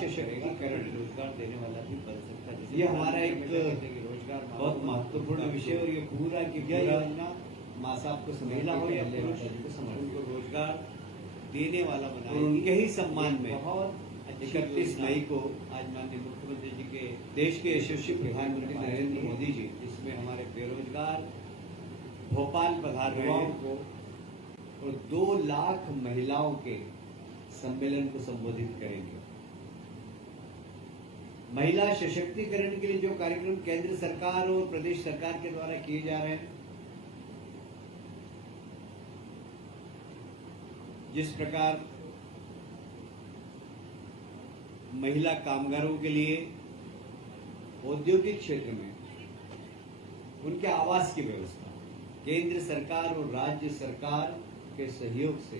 सशक्तिकरण रोजगार देने वाला भी बन सकता है। ये हमारा एक रोजगार बहुत महत्वपूर्ण विषय और ये पूरा की यह पूरा योजना माँ साहब को महिला हो या पुरुष को समर्पित उनको रोजगार देने वाला और बनाएगी। उनके ही सम्मान में बहुत 31 मई को आज माननीय मुख्यमंत्री जी के देश के यशस्वी प्रधानमंत्री नरेंद्र मोदी जी इसमें हमारे बेरोजगार भोपाल पधार रहे युवाओं हैं को और 2 लाख महिलाओं के सम्मेलन को संबोधित करेंगे। महिला सशक्तिकरण के लिए जो कार्यक्रम केंद्र सरकार और प्रदेश सरकार के द्वारा किए जा रहे हैं, जिस प्रकार महिला कामगारों के लिए औद्योगिक क्षेत्र में उनके आवास की व्यवस्था केंद्र सरकार और राज्य सरकार के सहयोग से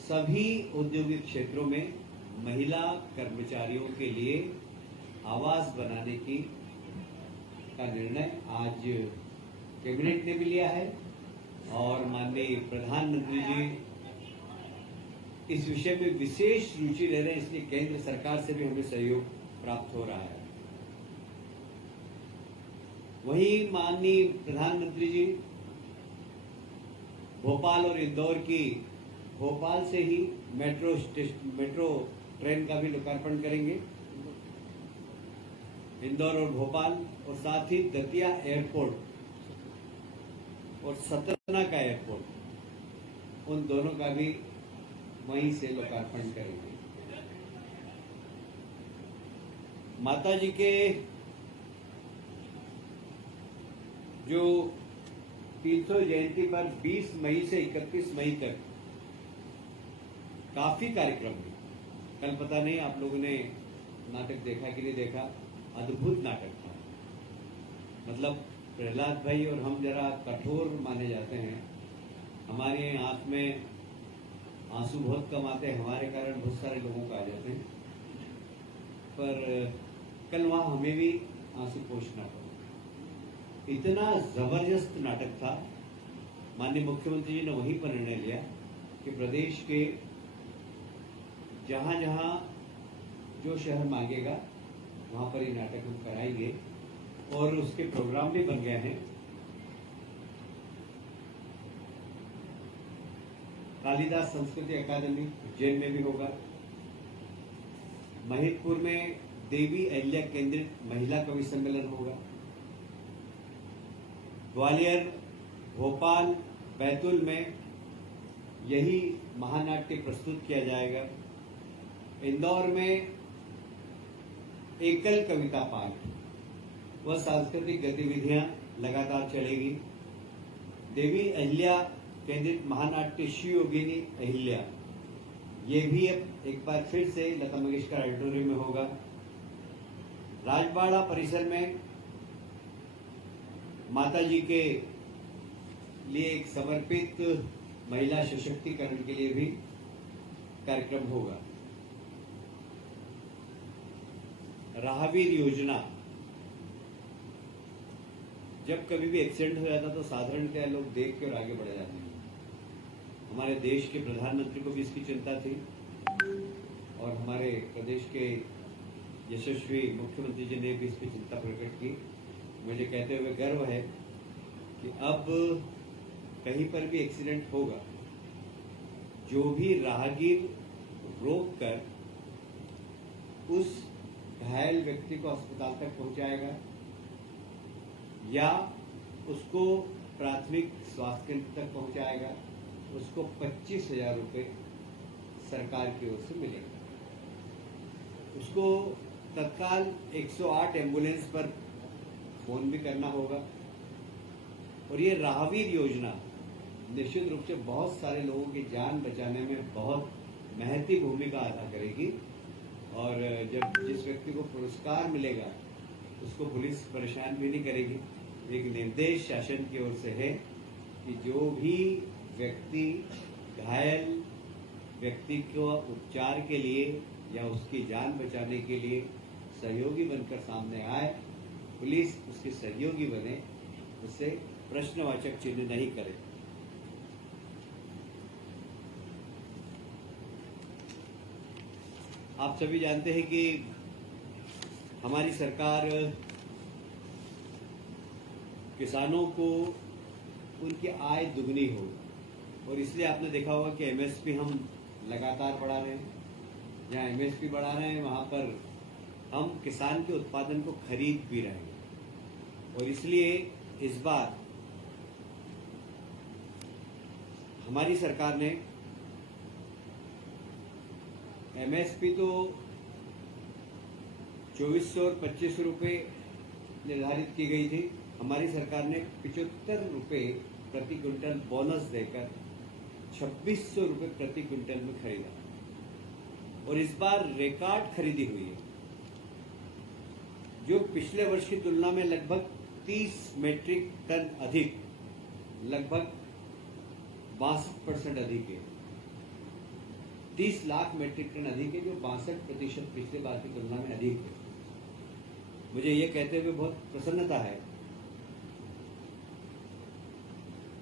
सभी औद्योगिक क्षेत्रों में महिला कर्मचारियों के लिए आवास बनाने का निर्णय आज कैबिनेट ने भी लिया है और माननीय प्रधानमंत्री जी इस विषय में विशेष रुचि ले रहे हैं, इसलिए केंद्र सरकार से भी हमें सहयोग प्राप्त हो रहा है। वहीं माननीय प्रधानमंत्री जी भोपाल और इंदौर की भोपाल से ही मेट्रो ट्रेन का भी लोकार्पण करेंगे। इंदौर और भोपाल और साथ ही दतिया एयरपोर्ट और सतना का एयरपोर्ट, उन दोनों का भी वहीं से लोकार्पण करेंगे। माता जी के जो 300 जयंती पर 20 मई से 31 मई तक काफी कार्यक्रम हुए। कल पता नहीं आप लोगों ने नाटक देखा कि नहीं देखा, अद्भुत नाटक था। मतलब प्रहलाद भाई और हम जरा कठोर माने जाते हैं, हमारे आंख में आंसू बहुत कम आते हैं, हमारे कारण बहुत सारे लोगों को आ जाते हैं, पर कल वहां हमें भी आंसू पोंछना पड़ा। इतना जबरदस्त नाटक था। माननीय मुख्यमंत्री जी ने वहीं पर निर्णय लिया कि प्रदेश के जहां जहां जो शहर मांगेगा वहां पर ये नाटक हम कराएंगे और उसके प्रोग्राम भी बन गए हैं। कालिदास संस्कृति अकादमी उज्जैन में भी होगा। महिदपुर में देवी अहिल्या केंद्रित महिला कवि सम्मेलन होगा। ग्वालियर, भोपाल, बैतूल में यही महानाट्य प्रस्तुत किया जाएगा। इंदौर में एकल कविता पाठ व सांस्कृतिक गतिविधियां लगातार चलेगी। देवी अहिल्या केंद्रित महानाट्य शिव योगिनी अहिल्या, ये भी अब एक बार फिर से लता मंगेशकर ऑडिटोरियम में होगा। राजबाड़ा परिसर में माता जी के लिए एक समर्पित महिला सशक्तिकरण के लिए भी कार्यक्रम होगा। राहवीर योजना, जब कभी भी एक्सीडेंट हो जाता तो साधारणतः लोग देख के और आगे बढ़ जाते हैं। हमारे देश के प्रधानमंत्री को भी इसकी चिंता थी और हमारे प्रदेश के यशस्वी मुख्यमंत्री जी ने भी इसकी चिंता प्रकट की। मुझे कहते हुए गर्व है कि अब कहीं पर भी एक्सीडेंट होगा, जो भी राहगीर रोक कर उस घायल व्यक्ति को अस्पताल तक पहुंचाएगा या उसको प्राथमिक स्वास्थ्य केंद्र तक पहुंचाएगा, उसको 25,000 रुपये सरकार की ओर से मिलेगा। उसको तत्काल 108 एम्बुलेंस पर फोन भी करना होगा। और ये राहवीर योजना निश्चित रूप से बहुत सारे लोगों की जान बचाने में बहुत महत्वपूर्ण भूमिका अदा करेगी। और जब जिस व्यक्ति को पुरस्कार मिलेगा उसको पुलिस परेशान भी नहीं करेगी। एक निर्देश शासन की ओर से है कि जो भी व्यक्ति घायल व्यक्ति को उपचार के लिए या उसकी जान बचाने के लिए सहयोगी बनकर सामने आए, पुलिस उसके सहयोगी बने, उससे प्रश्नवाचक चिन्ह नहीं करे। आप सभी जानते हैं कि हमारी सरकार किसानों को उनकी आय दुगनी हो, और इसलिए आपने देखा होगा कि एमएसपी हम लगातार बढ़ा रहे हैं। जहाँ एमएसपी बढ़ा रहे हैं वहाँ पर हम किसान के उत्पादन को खरीद भी रहे हैं, और इसलिए इस बार हमारी सरकार ने एमएसपी तो 2400 और 2500 रुपये निर्धारित की गई थी। हमारी सरकार ने 75 रुपये प्रति क्विंटल बोनस देकर 2600 रुपये प्रति क्विंटल में खरीदा, और इस बार रिकॉर्ड खरीदी हुई है, जो पिछले वर्ष की तुलना में लगभग 30 मीट्रिक टन अधिक, लगभग 62% अधिक है। 30 लाख मीट्रिक टन अधिक है, जो 62% पिछले बार की तुलना में अधिक है। मुझे ये कहते हुए बहुत प्रसन्नता है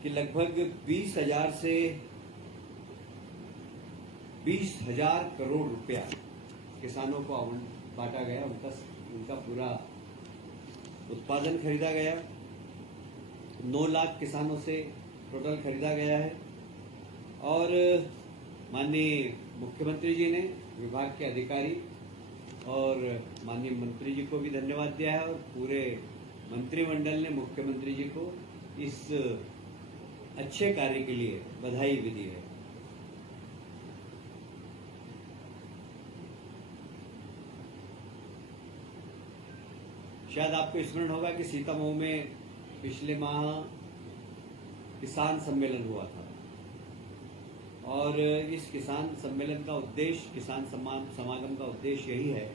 कि लगभग 20,000 से 20,000 करोड़ रुपया किसानों को बांटा गया, उनका पूरा उत्पादन खरीदा गया। 9 लाख किसानों से टोटल खरीदा गया है, और माननीय मुख्यमंत्री जी ने, विभाग के अधिकारी और माननीय मंत्री जी को भी धन्यवाद दिया है, और पूरे मंत्रिमंडल ने मुख्यमंत्री जी को इस अच्छे कार्य के लिए बधाई भी दी है। शायद आपको स्मरण होगा कि सीतामऊ में पिछले माह किसान सम्मेलन हुआ था, और इस किसान सम्मेलन का उद्देश्य, किसान समागम का उद्देश्य यही है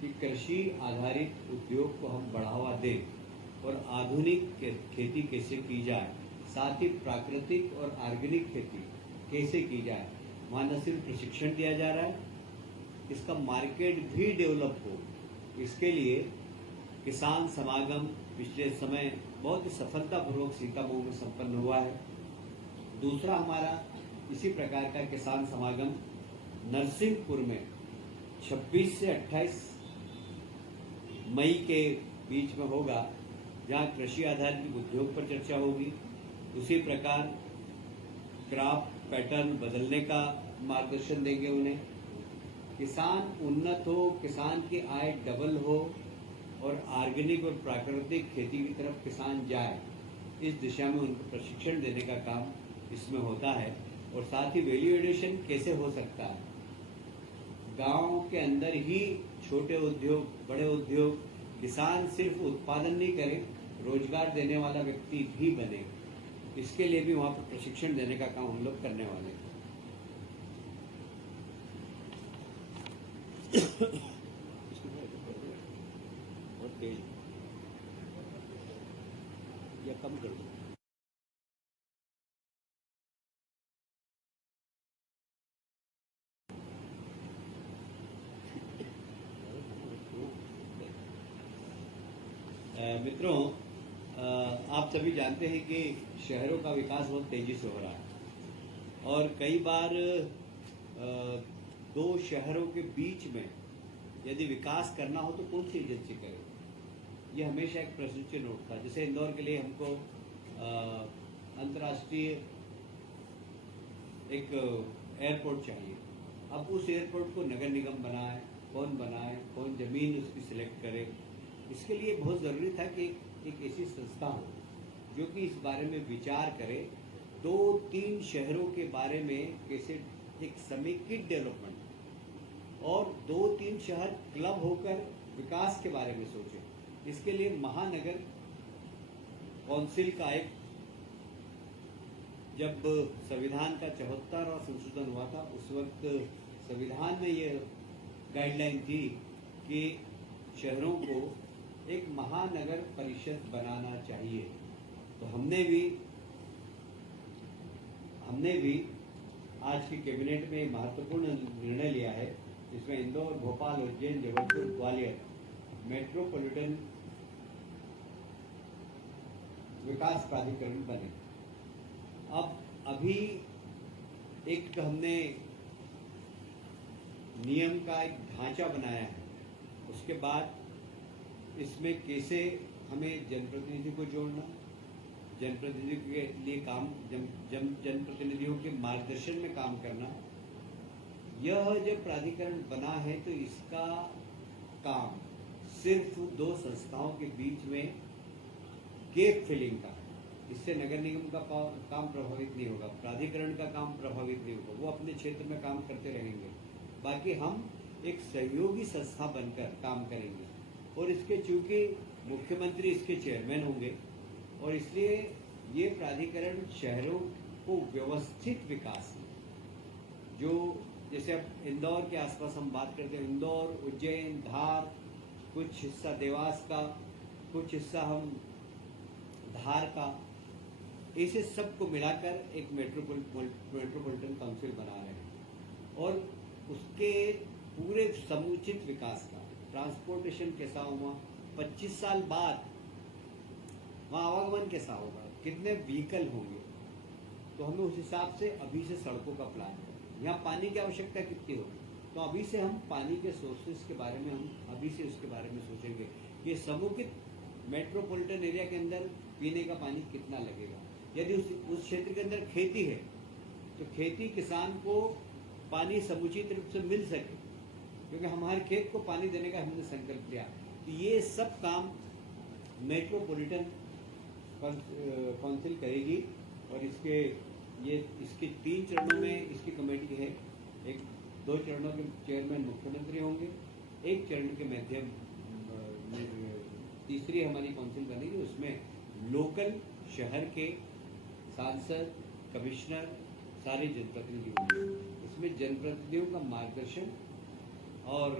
कि कृषि आधारित उद्योग को हम बढ़ावा दें और आधुनिक खेती कैसे की जाए, साथ ही प्राकृतिक और ऑर्गेनिक खेती कैसे की जाए। वहाँ न सिर्फ प्रशिक्षण दिया जा रहा है, इसका मार्केट भी डेवलप हो। इसके लिए किसान समागम पिछले समय बहुत ही सफलतापूर्वक सीतामऊ में संपन्न हुआ है। दूसरा हमारा इसी प्रकार का किसान समागम नरसिंहपुर में 26 से 28 मई के बीच में होगा, जहां कृषि आधारित उद्योग पर चर्चा होगी। उसी प्रकार क्रॉप पैटर्न बदलने का मार्गदर्शन देंगे उन्हें, किसान उन्नत हो, किसान की आय डबल हो, और ऑर्गेनिक और प्राकृतिक खेती की तरफ किसान जाए, इस दिशा में उनको प्रशिक्षण देने का काम इसमें होता है। और साथ ही वैल्यू एडिशन कैसे हो सकता है, गांव के अंदर ही छोटे उद्योग, बड़े उद्योग, किसान सिर्फ उत्पादन नहीं करे, रोजगार देने वाला व्यक्ति भी बने, इसके लिए भी वहां पर प्रशिक्षण देने का काम हम लोग करने वाले हैं। बहुत तेज या कम कर दो। मित्रों, आप सभी जानते हैं कि शहरों का विकास बहुत तेजी से हो रहा है, और कई बार दो शहरों के बीच में यदि विकास करना हो तो कौन सी एजेंसी करे, ये हमेशा एक प्रश्न चिन्ह उठता है। जैसे इंदौर के लिए हमको अंतर्राष्ट्रीय एक एयरपोर्ट चाहिए। अब उस एयरपोर्ट को नगर निगम बनाए, कौन जमीन उसकी सिलेक्ट करे, इसके लिए बहुत ज़रूरी था कि एक ऐसी संस्था हो जो कि इस बारे में विचार करे, 2-3 शहरों के बारे में कैसे एक समेकित डेवलपमेंट, और 2-3 शहर क्लब होकर विकास के बारे में सोचे। इसके लिए महानगर काउंसिल का एक, जब संविधान का 74वां संशोधन हुआ था, उस वक्त संविधान में ये गाइडलाइन थी कि शहरों को एक महानगर परिषद बनाना चाहिए। तो हमने भी आज की कैबिनेट में महत्वपूर्ण निर्णय लिया है, जिसमें इंदौर, भोपाल, उज्जैन, जबलपुर, ग्वालियर मेट्रोपॉलिटन विकास प्राधिकरण बने। अब अभी एक हमने नियम का एक ढांचा बनाया है। उसके बाद इसमें कैसे हमें जनप्रतिनिधि को जोड़ना, जनप्रतिनिधियों के लिए काम जनप्रतिनिधियों के मार्गदर्शन में काम करना, यह जब प्राधिकरण बना है तो इसका काम सिर्फ दो संस्थाओं के बीच में गैप फिलिंग का, इससे नगर निगम का काम प्रभावित नहीं होगा, प्राधिकरण का काम प्रभावित नहीं होगा, वो अपने क्षेत्र में काम करते रहेंगे। बाकी हम एक सहयोगी संस्था बनकर काम करेंगे और इसके चूंकि मुख्यमंत्री इसके चेयरमैन होंगे और इसलिए ये प्राधिकरण शहरों को व्यवस्थित विकास में, जो जैसे अब इंदौर के आसपास हम बात करते हैं, इंदौर, उज्जैन, धार, कुछ हिस्सा देवास का, कुछ हिस्सा हम धार का, इसे सबको मिलाकर एक मेट्रोपॉलिटन काउंसिल बना रहे हैं और उसके पूरे समुचित विकास का, ट्रांसपोर्टेशन कैसा होगा, 25 साल बाद वहाँ आवागमन कैसा होगा, कितने व्हीकल होंगे, तो हमें उस हिसाब से अभी से सड़कों का प्लान है। यहाँ पानी की आवश्यकता कितनी होगी, तो अभी से हम पानी के सोर्सेज के बारे में हम अभी से उसके बारे में सोचेंगे। ये समुचित मेट्रोपॉलिटन एरिया के अंदर पीने का पानी कितना लगेगा, यदि उस क्षेत्र के अंदर खेती है तो खेती किसान को पानी समुचित रूप से मिल सके, क्योंकि हमारे खेत को पानी देने का हमने संकल्प लिया। तो ये सब काम मेट्रोपॉलिटन काउंसिल करेगी और इसके 3 चरणों में इसकी कमेटी है। 2 चरणों के चेयरमैन मुख्यमंत्री होंगे, 1 चरण के माध्यम तीसरी हमारी काउंसिल बनेगी, उसमें लोकल शहर के सांसद, कमिश्नर, सारे जनप्रतिनिधि होंगे। इसमें जनप्रतिनिधियों का मार्गदर्शन और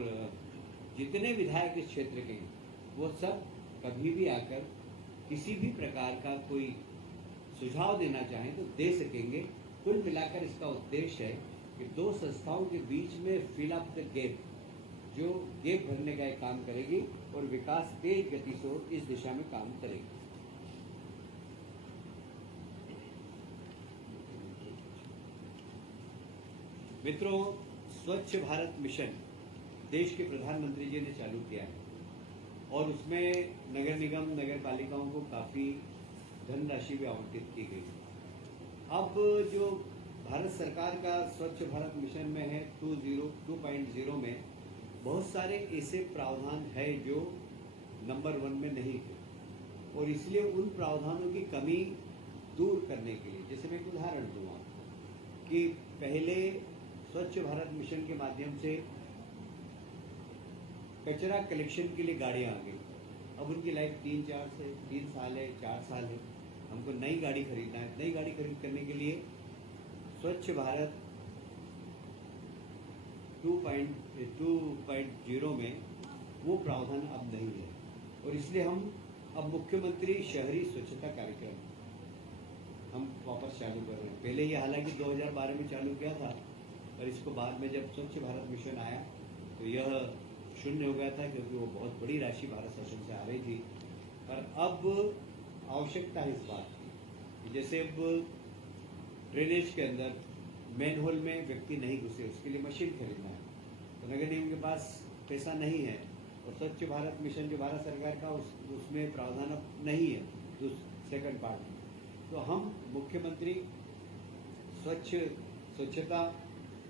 जितने विधायक इस क्षेत्र के हैं वो सब कभी भी आकर किसी भी प्रकार का कोई सुझाव देना चाहें तो दे सकेंगे। कुल मिलाकर इसका उद्देश्य है कि 2 संस्थाओं के बीच में फिल अप द गैप, जो गैप भरने का एक काम करेगी और विकास तेज गति से हो इस दिशा में काम करेगी। मित्रों, स्वच्छ भारत मिशन देश के प्रधानमंत्री जी ने चालू किया है और उसमें नगर निगम, नगर पालिकाओं को काफ़ी धनराशि भी आवंटित की गई। अब जो भारत सरकार का स्वच्छ भारत मिशन में है 2.0 में बहुत सारे ऐसे प्रावधान है जो नंबर 1 में नहीं थे और इसलिए उन प्रावधानों की कमी दूर करने के लिए, जैसे मैं एक उदाहरण दूँ आपको कि पहले स्वच्छ भारत मिशन के माध्यम से कचरा कलेक्शन के लिए गाड़ियाँ आ गई। अब उनकी लाइफ 3 साल है, 4 साल है, हमको नई गाड़ी खरीदना है। नई गाड़ी खरीद करने के लिए स्वच्छ भारत 2.0 में वो प्रावधान अब नहीं है और इसलिए हम अब मुख्यमंत्री शहरी स्वच्छता कार्यक्रम हम वापस चालू कर रहे हैं। पहले ये हालांकि 2012 में चालू किया था और इसको बाद में जब स्वच्छ भारत मिशन आया तो यह शून्य हो गया था, क्योंकि वो बहुत बड़ी राशि भारत शासन से आ रही थी। पर अब आवश्यकता है इस बात की, जैसे अब ड्रेनेज के अंदर मैनहोल में व्यक्ति नहीं घुसे, उसके लिए मशीन खरीदना है, तो नगर निगम के पास पैसा नहीं है और स्वच्छ भारत मिशन जो भारत सरकार का उसमें प्रावधान अब नहीं है जो सेकंड पार्ट में, तो हम मुख्यमंत्री स्वच्छता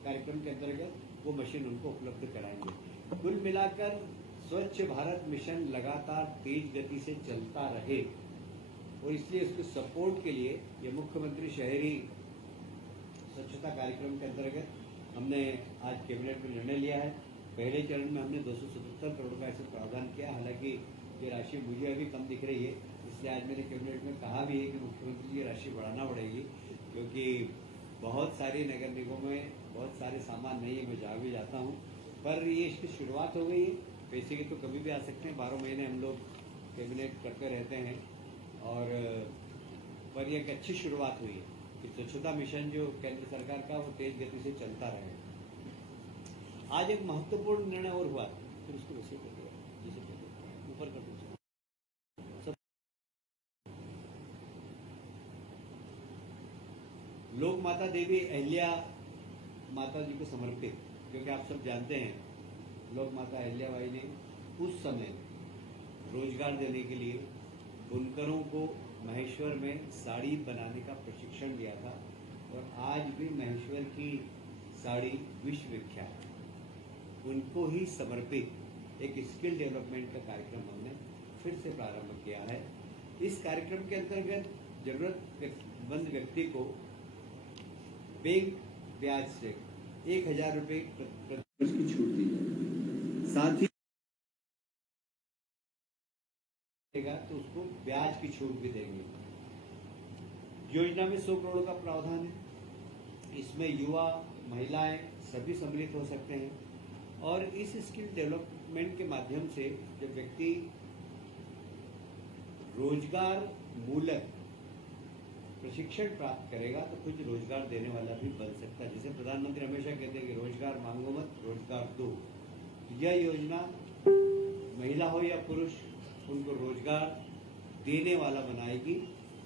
कार्यक्रम के अंतर्गत वो मशीन उनको उपलब्ध कराएंगे। कुल मिलाकर स्वच्छ भारत मिशन लगातार तेज गति से चलता रहे और इसलिए इसको सपोर्ट के लिए ये मुख्यमंत्री शहरी स्वच्छता कार्यक्रम के अंतर्गत हमने आज कैबिनेट में निर्णय लिया है। पहले चरण में हमने 277 करोड़ का ऐसे प्रावधान किया, हालांकि ये राशि मुझे अभी कम दिख रही है, इसलिए आज मैंने कैबिनेट में कहा भी है कि मुख्यमंत्री जी राशि बढ़ाना पड़ेगी, क्योंकि बहुत सारी नगर निगमों में बहुत सारे सामान नहीं है, मैं जा भी जाता हूँ, पर ये इसकी शुरुआत हो गई है। पैसे की तो कभी भी आ सकते हैं, 12 महीने हम लोग कैबिनेट करते रहते हैं और पर यह एक अच्छी शुरुआत हुई है कि स्वच्छता मिशन जो केंद्र सरकार का वो तेज गति से चलता रहे। आज एक महत्वपूर्ण निर्णय और हुआ, फिर उसको वैसे कर दिया, जिसे ऊपर कर दो। लोक माता देवी अहिल्या माता जी को समर्पित क्योंकि आप सब जानते हैं लोक माता अहिल्याबाई ने उस समय रोजगार देने के लिए बुनकरों को महेश्वर में साड़ी बनाने का प्रशिक्षण दिया था और आज भी महेश्वर की साड़ी विश्व विख्यात है। उनको ही समर्पित एक स्किल डेवलपमेंट का कार्यक्रम हमने फिर से प्रारंभ किया है। इस कार्यक्रम के अंतर्गत जरूरतमंद व्यक्ति को बैंक ब्याज से 1,000 रुपये प्रति वर्ष की छूट दी जाए। साथ ही तो उसको ब्याज की छूट भी देंगे। योजना में 100 करोड़ का प्रावधान है। इसमें युवा, महिलाएं सभी सम्मिलित हो सकते हैं और इस स्किल डेवलपमेंट के माध्यम से जब व्यक्ति रोजगार मूलक प्रशिक्षण प्राप्त करेगा तो कुछ रोजगार देने वाला भी बन सकता है। जैसे प्रधानमंत्री हमेशा कहते हैं कि रोजगार मांगो मत, रोजगार दो। यह योजना महिला हो या पुरुष उनको रोजगार देने वाला बनाएगी।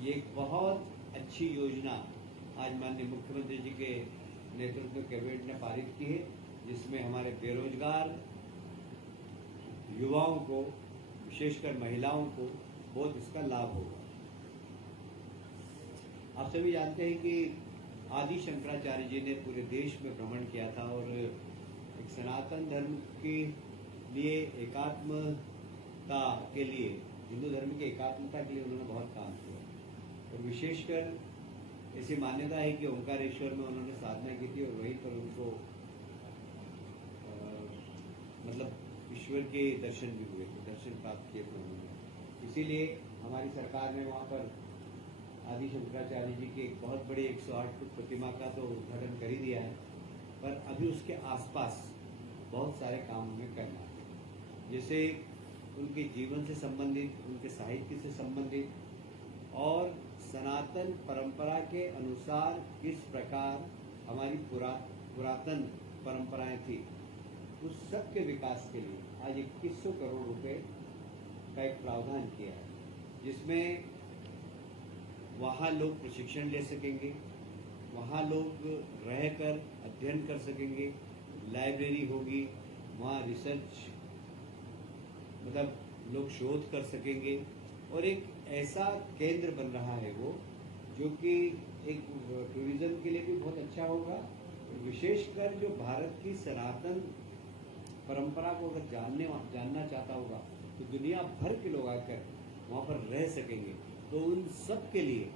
ये एक बहुत अच्छी योजना आज माननीय मुख्यमंत्री जी के नेतृत्व में कैबिनेट ने पारित की है, जिसमें हमारे बेरोजगार युवाओं को, विशेषकर महिलाओं को बहुत इसका लाभ होगा। आप सभी जानते हैं कि आदि शंकराचार्य जी ने पूरे देश में भ्रमण किया था और एक सनातन धर्म के लिए एकात्मता के लिए, हिंदू धर्म की एकात्मता के लिए उन्होंने बहुत काम किया और विशेषकर ऐसी मान्यता है कि ओंकारेश्वर में उन्होंने साधना की थी और वहीं पर उनको मतलब ईश्वर के दर्शन भी हुए थे, दर्शन प्राप्त किए थे उन्होंने। इसीलिए हमारी सरकार ने वहाँ पर आदि शंकराचार्य जी की एक बहुत बड़ी 108 फुट प्रतिमा का तो उद्घाटन कर ही दिया है, पर अभी उसके आसपास बहुत सारे काम हमें करना है। जैसे उनके जीवन से संबंधित, उनके साहित्य से संबंधित और सनातन परंपरा के अनुसार किस प्रकार हमारी पुरातन परंपराएं थी, उस सब के विकास के लिए आज 2100 करोड़ रुपए का एक प्रावधान किया है, जिसमें वहाँ लोग प्रशिक्षण ले सकेंगे, वहाँ लोग रहकर अध्ययन कर सकेंगे, लाइब्रेरी होगी, वहाँ रिसर्च मतलब लोग शोध कर सकेंगे और एक ऐसा केंद्र बन रहा है वो, जो कि एक टूरिज्म के लिए भी बहुत अच्छा होगा। विशेषकर जो भारत की सनातन परंपरा को अगर जानना चाहता होगा तो दुनिया भर के लोग आकर वहाँ पर रह सकेंगे। तो उन सब के लिए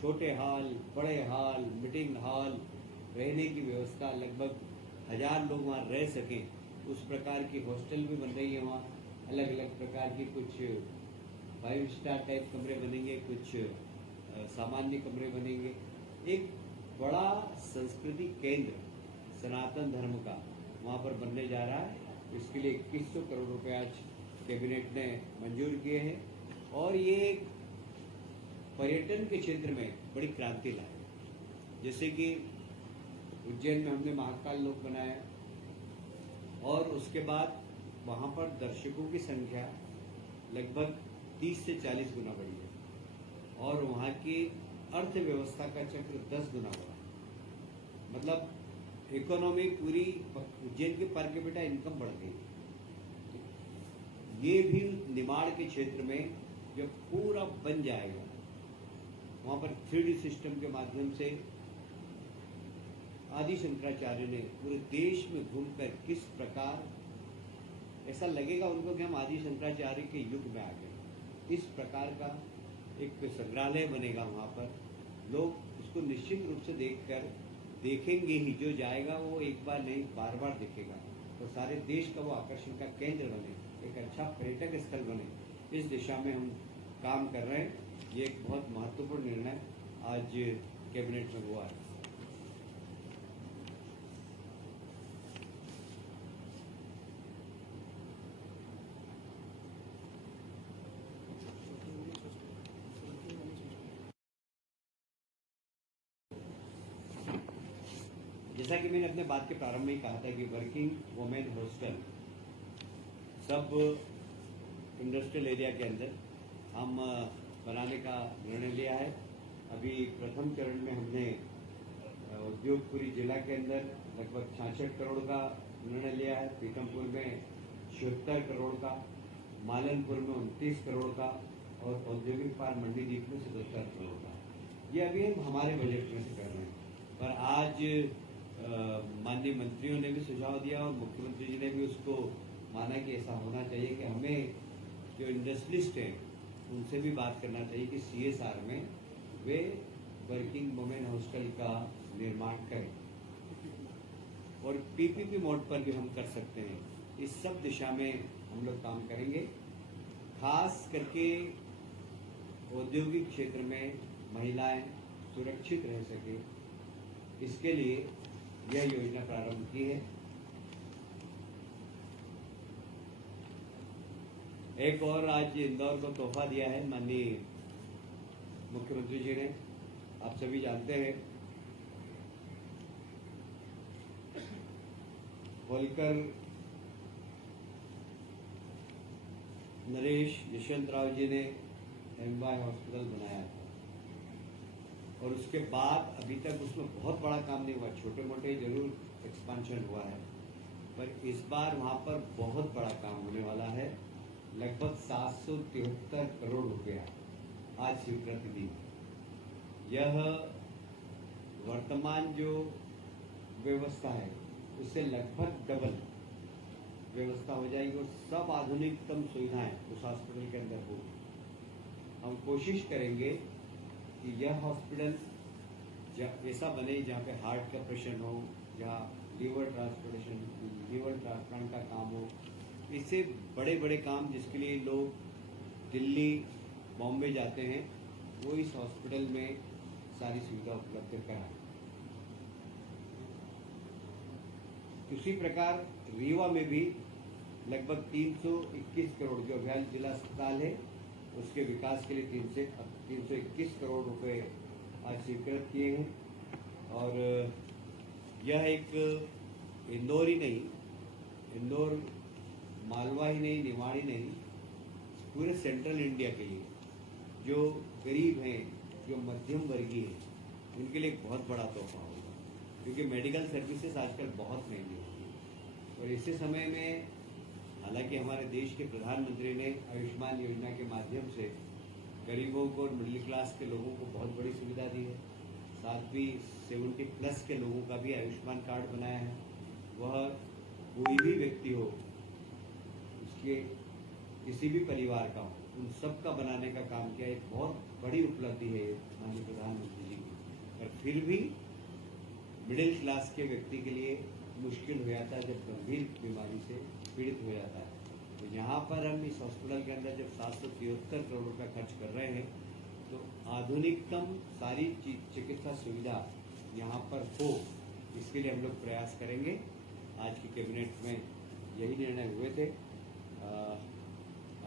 छोटे हॉल, बड़े हॉल, मीटिंग हॉल, रहने की व्यवस्था, लगभग 1000 लोग वहाँ रह सकें, उस प्रकार की हॉस्टल भी बन रही है। वहाँ अलग अलग प्रकार की कुछ 5 स्टार टाइप कमरे बनेंगे, कुछ सामान्य कमरे बनेंगे। एक बड़ा संस्कृति केंद्र सनातन धर्म का वहाँ पर बनने जा रहा है। इसके लिए 2100 करोड़ रुपए आज कैबिनेट ने मंजूर किए हैं और ये पर्यटन के क्षेत्र में बड़ी क्रांति लाए। जैसे कि उज्जैन में हमने महाकाल लोक बनाया और उसके बाद वहाँ पर दर्शकों की संख्या लगभग 30 से 40 गुना बढ़ी है और वहाँ की अर्थव्यवस्था का चक्र 10 गुना बढ़ा। मतलब इकोनॉमी पूरी उज्जैन की पर कैपिटा इनकम बढ़ गई। ये भी निमाड़ के क्षेत्र में जब पूरा बन जाएगा, वहाँ पर 3D सिस्टम के माध्यम से आदि शंकराचार्य ने पूरे देश में घूमकर किस प्रकार ऐसा लगेगा उनको कि हम आदि शंकराचार्य के युग में आ गए। इस प्रकार का एक संग्रहालय बनेगा वहाँ पर। लोग उसको निश्चित रूप से देखेंगे ही, जो जाएगा वो एक बार नहीं बार बार देखेगा। तो सारे देश का वो आकर्षण का केंद्र बने, एक अच्छा पर्यटक स्थल बने, इस दिशा में हम काम कर रहे हैं। ये एक बहुत महत्वपूर्ण निर्णय आज कैबिनेट में हुआ है। जैसा कि मैंने अपने बात के प्रारंभ में ही कहा था कि वर्किंग वुमेन हॉस्टल सब इंडस्ट्रियल एरिया के अंदर हम बनाने का निर्णय लिया है। अभी प्रथम चरण में हमने उद्योगपुरी जिला के अंदर लगभग 66 करोड़ का निर्णय लिया है, पीथमपुर में 76 करोड़ का, मालनपुर में 29 करोड़ का और औद्योगिक पार्क मंडीदीप में 77 करोड़ का। ये अभी हम हमारे बजट में से कर रहे हैं, पर आज माननीय मंत्रियों ने भी सुझाव दिया और मुख्यमंत्री जी ने भी उसको माना कि ऐसा होना चाहिए कि हमें जो इंडस्ट्रियलिस्ट हैं उनसे भी बात करना चाहिए कि CSR में वे वर्किंग वुमेन हॉस्टल का निर्माण करें और PPP मोड पर भी हम कर सकते हैं। इस सब दिशा में हम लोग काम करेंगे, खास करके औद्योगिक क्षेत्र में महिलाएं सुरक्षित रह सके, इसके लिए यह योजना प्रारंभ की है। एक और आज इंदौर को तोहफा दिया है माननीय मुख्यमंत्री जी ने। आप सभी जानते हैं होलकर नरेश यशवंत राव जी ने MY हॉस्पिटल बनाया था और उसके बाद अभी तक उसमें बहुत बड़ा काम नहीं हुआ, छोटे मोटे जरूर एक्सपांशन हुआ है, पर इस बार वहाँ पर बहुत बड़ा काम होने वाला है। लगभग 773 करोड़ रुपया आज स्वीकृति दी। यह वर्तमान जो व्यवस्था है उससे लगभग डबल व्यवस्था हो जाएगी और सब आधुनिकतम सुविधाएं उस हॉस्पिटल के अंदर होगी। हम कोशिश करेंगे कि यह हॉस्पिटल ऐसा बने जहाँ पे हार्ट का ऑपरेशन हो, जहाँ लीवर ट्रांसप्लांट का काम हो, इससे बड़े बड़े काम जिसके लिए लोग दिल्ली बॉम्बे जाते हैं वो इस हॉस्पिटल में सारी सुविधा उपलब्ध कराएं। उसी प्रकार रीवा में भी लगभग 321 करोड़, जो अभ्यास जिला अस्पताल है उसके विकास के लिए 321 करोड़ रुपए आज स्वीकृत किए हैं। और यह एक इंदौर ही नहीं, इंदौर मालवा ही नहीं, निवाड़ी नहीं, पूरे सेंट्रल इंडिया के लिए जो गरीब हैं, जो मध्यम वर्गीय हैं, उनके लिए एक बहुत बड़ा तोहफा होगा, क्योंकि मेडिकल सर्विसेज आजकल बहुत महंगी होती है। और इसी समय में हालांकि हमारे देश के प्रधानमंत्री ने आयुष्मान योजना के माध्यम से गरीबों को और मिडिल क्लास के लोगों को बहुत बड़ी सुविधा दी है। साथ ही 70+ के लोगों का भी आयुष्मान कार्ड बनाया है। वह कोई भी व्यक्ति हो, उसके किसी भी परिवार का हो, उन सब का बनाने का काम किया। एक बहुत बड़ी उपलब्धि है माननीय प्रधानमंत्री जी की। पर फिर भी मिडिल क्लास के व्यक्ति के लिए मुश्किल हो जाता है जब गंभीर बीमारी से पीड़ित हो जाता है। तो यहाँ पर हम इस हॉस्पिटल के अंदर जब 773 करोड़ रुपया खर्च कर रहे हैं तो आधुनिकतम सारी चिकित्सा सुविधा यहाँ पर हो, इसके लिए हम लोग प्रयास करेंगे। आज की कैबिनेट में यही निर्णय हुए थे।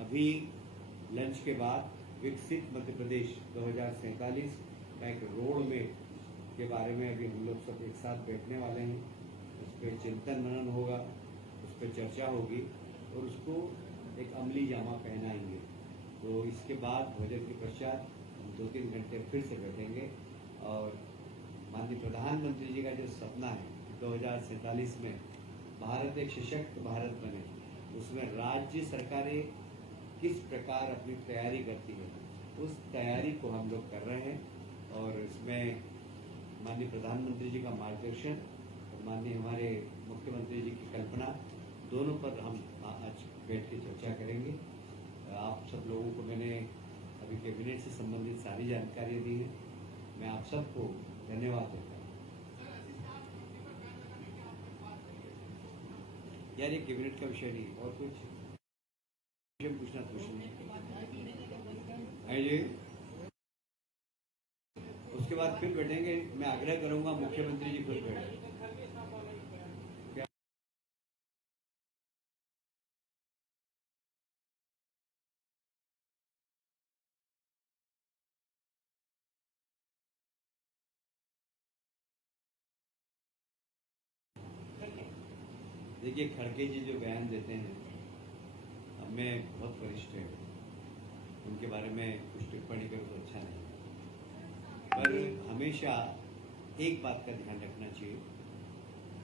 अभी लंच के बाद विकसित मध्य प्रदेश 2047 का एक रोड मैप के बारे में अभी हम लोग सब एक साथ बैठने वाले हैं। उस पर चिंतन मनन होगा, उस पर चर्चा होगी और उसको एक अमली जामा पहनाएंगे। तो इसके बाद भोजन के पश्चात हम 2-3 घंटे फिर से बैठेंगे और माननीय प्रधानमंत्री जी का जो सपना है 2047 में भारत एक सशक्त भारत बने, उसमें राज्य सरकारें किस प्रकार अपनी तैयारी करती है, उस तैयारी को हम लोग कर रहे हैं। और इसमें माननीय प्रधानमंत्री जी का मार्गदर्शन और माननीय हमारे मुख्यमंत्री जी की कल्पना, दोनों पर हम आज बैठ के चर्चा करेंगे। आप सब लोगों को मैंने अभी कैबिनेट से संबंधित सारी जानकारियाँ दी हैं। मैं आप सबको धन्यवाद देता हूँ। यार ये कैबिनेट का विषय नहीं, और कुछ पूछना है जी। उसके बाद फिर बैठेंगे। मैं आग्रह करूंगा मुख्यमंत्री जी खुद बैठे। देखिए खड़गे जी जो बयान देते हैं हमें बहुत वरिष्ठ है, उनके बारे में कुछ टिप्पणी करो तो अच्छा नहीं, पर हमेशा एक बात का ध्यान रखना चाहिए,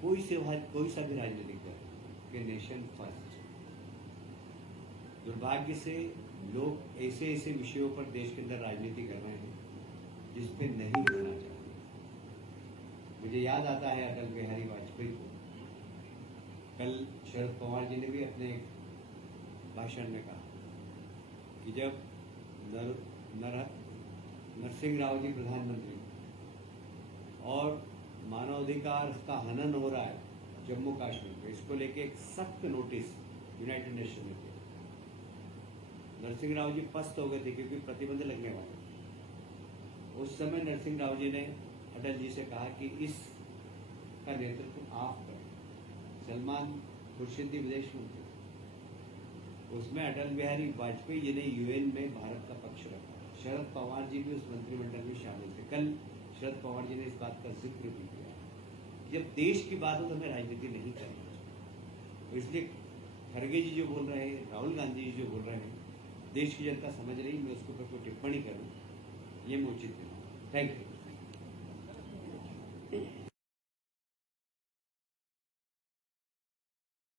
कोई सा भी राजनीतिक दल कि नेशन फर्स्ट। दुर्भाग्य से लोग ऐसे ऐसे विषयों पर देश के अंदर राजनीति कर रहे हैं जिस पे नहीं होना चाहिए। मुझे याद आता है अटल बिहारी वाजपेयी को, कल शरद पवार जी ने भी अपने भाषण में कहा कि जब नरसिंह राव जी प्रधानमंत्री और मानवाधिकार का हनन हो रहा है जम्मू कश्मीर में, इसको लेके एक सख्त नोटिस यूनाइटेड नेशन में थे। नरसिंह राव जी पस्त हो गए थे क्योंकि प्रतिबंध लगने वाले। उस समय नरसिंह राव जी ने अटल जी से कहा कि इसका नेतृत्व आप करें। सलमान खुर्शीद विदेश मंत्री, उसमें अटल बिहारी वाजपेयी जी ने यूएन में भारत का पक्ष रखा। शरद पवार जी भी उस मंत्रिमंडल में शामिल थे। कल शरद पवार जी ने इस बात का जिक्र भी किया। जब देश की बात हो तो हमें राजनीति नहीं करनी चाहिए। तो इसलिए खड़गे जी जो बोल रहे हैं, राहुल गांधी जी जो बोल रहे हैं, देश की जनता समझ रही, मैं उसके ऊपर कोई टिप्पणी करूं ये मैं उचित नहीं। Thank you.